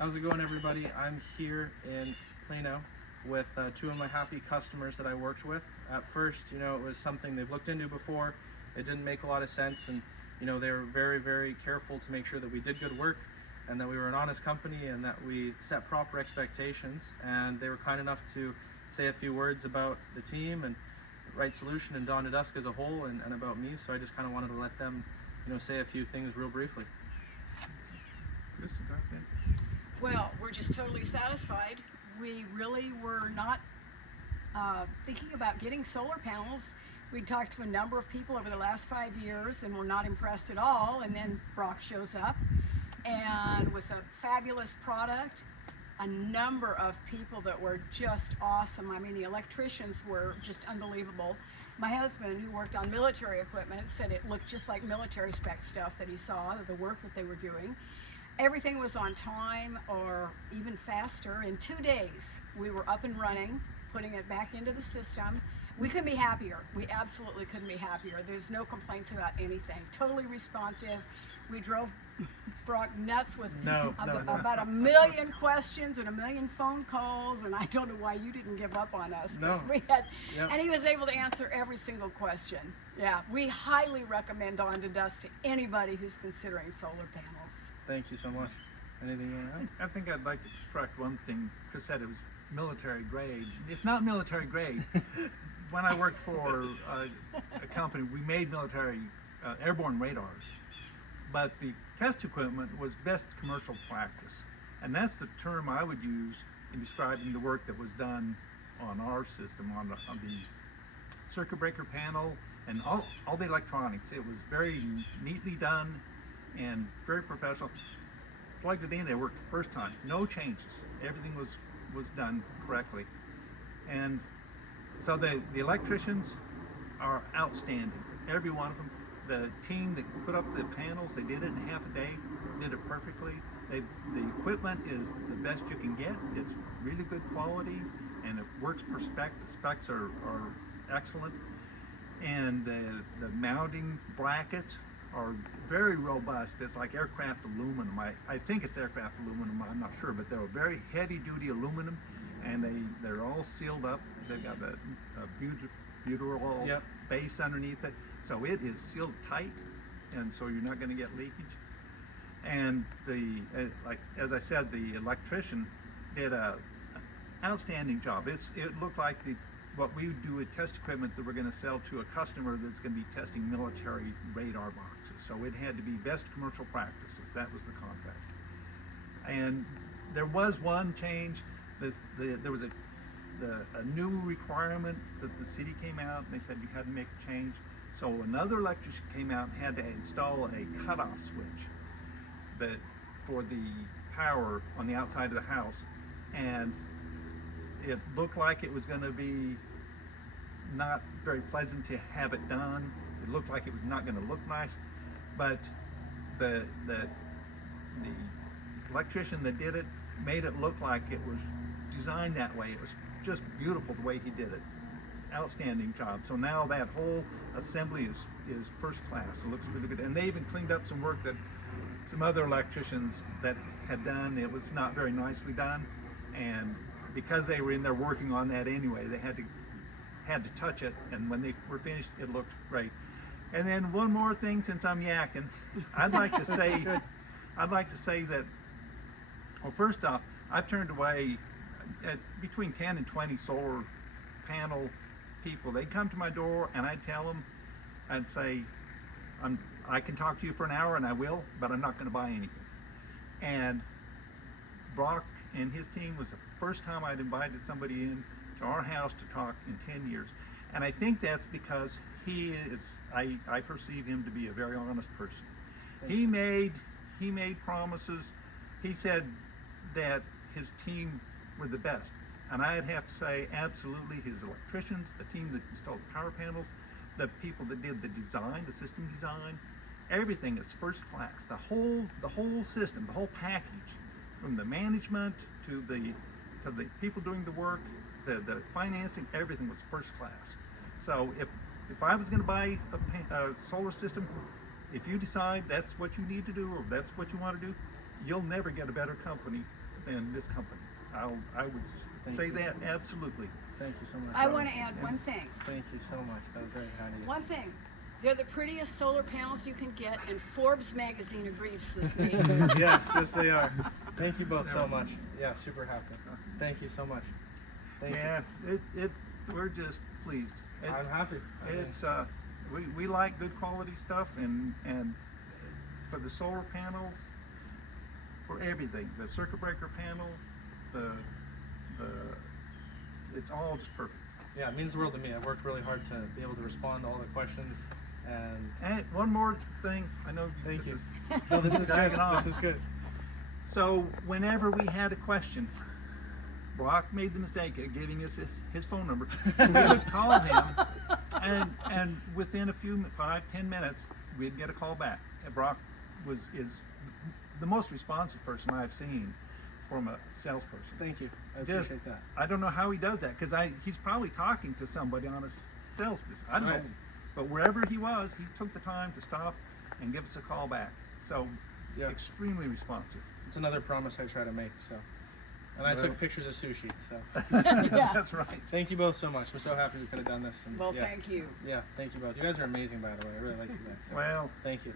How's it going, everybody? I'm here in Plano with two of my happy customers that I worked with. At first, it was something they've looked into before. It didn't make a lot of sense, and they were very, very careful to make sure that we did good work and that we were an honest company and that we set proper expectations. And they were kind enough to say a few words about the team and Right Solution and Dawn to Dusk as a whole, and about me. So I just kind of wanted to let them, say a few things real briefly. Well, we're just totally satisfied. We really were not thinking about getting solar panels. We talked to a number of people over the last 5 years and we're not impressed at all. And then Brock shows up and with a fabulous product, a number of people that were just awesome. I mean, the electricians were just unbelievable. My husband, who worked on military equipment, said it looked just like military spec stuff that he saw, the work that they were doing. Everything was on time or even faster. In 2 days, we were up and running, putting it back into the system. We couldn't be happier. We absolutely couldn't be happier. There's no complaints about anything. Totally responsive. We drove Brock nuts with about 1 million questions and 1 million phone calls, and I don't know why you didn't give up on us. And he was able to answer every single question. Yeah, we highly recommend Dawn to Dusk to anybody who's considering solar panels. Thank you so much. Anything you want to add? I think I'd like to correct one thing. Chris said it was military grade. It's not military grade. When I worked for a company, we made military airborne radars, but the test equipment was best commercial practice, and that's the term I would use in describing the work that was done on our system, on the circuit breaker panel and all the electronics. It was very neatly done and very professional. Plugged it in, it worked the first time, no changes. Everything was done correctly. And so the electricians are outstanding, every one of them. The team that put up the panels, they did it in half a day, did it perfectly. The equipment is the best you can get. It's really good quality and it works per spec. The specs are excellent. And the mounting brackets are very robust. It's like aircraft aluminum. I think it's aircraft aluminum, I'm not sure, but they're very heavy duty aluminum, and they're all sealed up. They've got a butyrol base underneath it, so it is sealed tight, and so you're not going to get leakage. And as I said, the electrician did an outstanding job. It looked like what we do with test equipment that we're going to sell to a customer that's going to be testing military radar boxes. So it had to be best commercial practices. That was the contract. And there was one change. There was a new requirement that the city came out and they said you had to make a change. So another electrician came out and had to install a cutoff switch for the power on the outside of the house. And it looked like it was going to be not very pleasant to have it done. It looked like it was not going to look nice, but the electrician that did it made it look like it was designed that way. It was just beautiful the way he did it. Outstanding job. So now that whole assembly is first class. It looks really good, and they even cleaned up some work that some other electricians that had done. It was not very nicely done, and because they were in there working on that anyway, they had to touch it, and when they were finished, it looked great. And then one more thing, since I'm yakking, I'd like to say that, well, first off, I've turned away between 10 and 20 solar panel people. They'd come to my door and I'd tell them, I'd say, I can talk to you for an hour and I will, but I'm not going to buy anything. And Brock and his team was the first time I'd invited somebody in to our house to talk in 10 years. And I think that's because I perceive him to be a very honest person. He made promises. He said that his team were the best. And I'd have to say, absolutely, his electricians, the team that installed the power panels, the people that did the design, the system design, everything is first class. The whole system, the whole package, from the management to the people doing the work, the financing, everything was first class. So if I was going to buy a solar system, if you decide that's what you need to do or that's what you want to do, you'll never get a better company than this company. I would Thank say you. that absolutely. Thank you so much. I want to add one thing. Thank you so much. That was very kind of you. One thing. They're the prettiest solar panels you can get, and Forbes magazine agrees with me. Yes, they are. Thank you both so much. Yeah, super happy. Thank you so much. Thank Yeah, we're just pleased. you. I'm happy. It's we like good quality stuff, and for the solar panels, for everything, the circuit breaker panel, the it's all just perfect. Yeah, it means the world to me. I've worked really hard to be able to respond to all the questions, and And one more thing, I know Thank this you. is no, this is good. dragging on. This is good. So whenever we had a question, Brock made the mistake of giving us his phone number. We would call him, and within a few 5-10 minutes, we'd get a call back. And Brock is the most responsive person I've seen from a salesperson. Thank you. I Just- appreciate that. I don't know how he does that, because he's probably talking to somebody on a sales business. I don't Right. know, but wherever he was, he took the time to stop and give us a call back. So Yeah. extremely responsive. It's another promise I try to make. So, and I Well. took pictures of sushi. So, Yeah. That's right. thank you both so much. I'm so happy we could have done this. And Well, yeah, thank you. yeah, thank you both. You guys are amazing, by the way. I really like you guys. So, Well, thank you.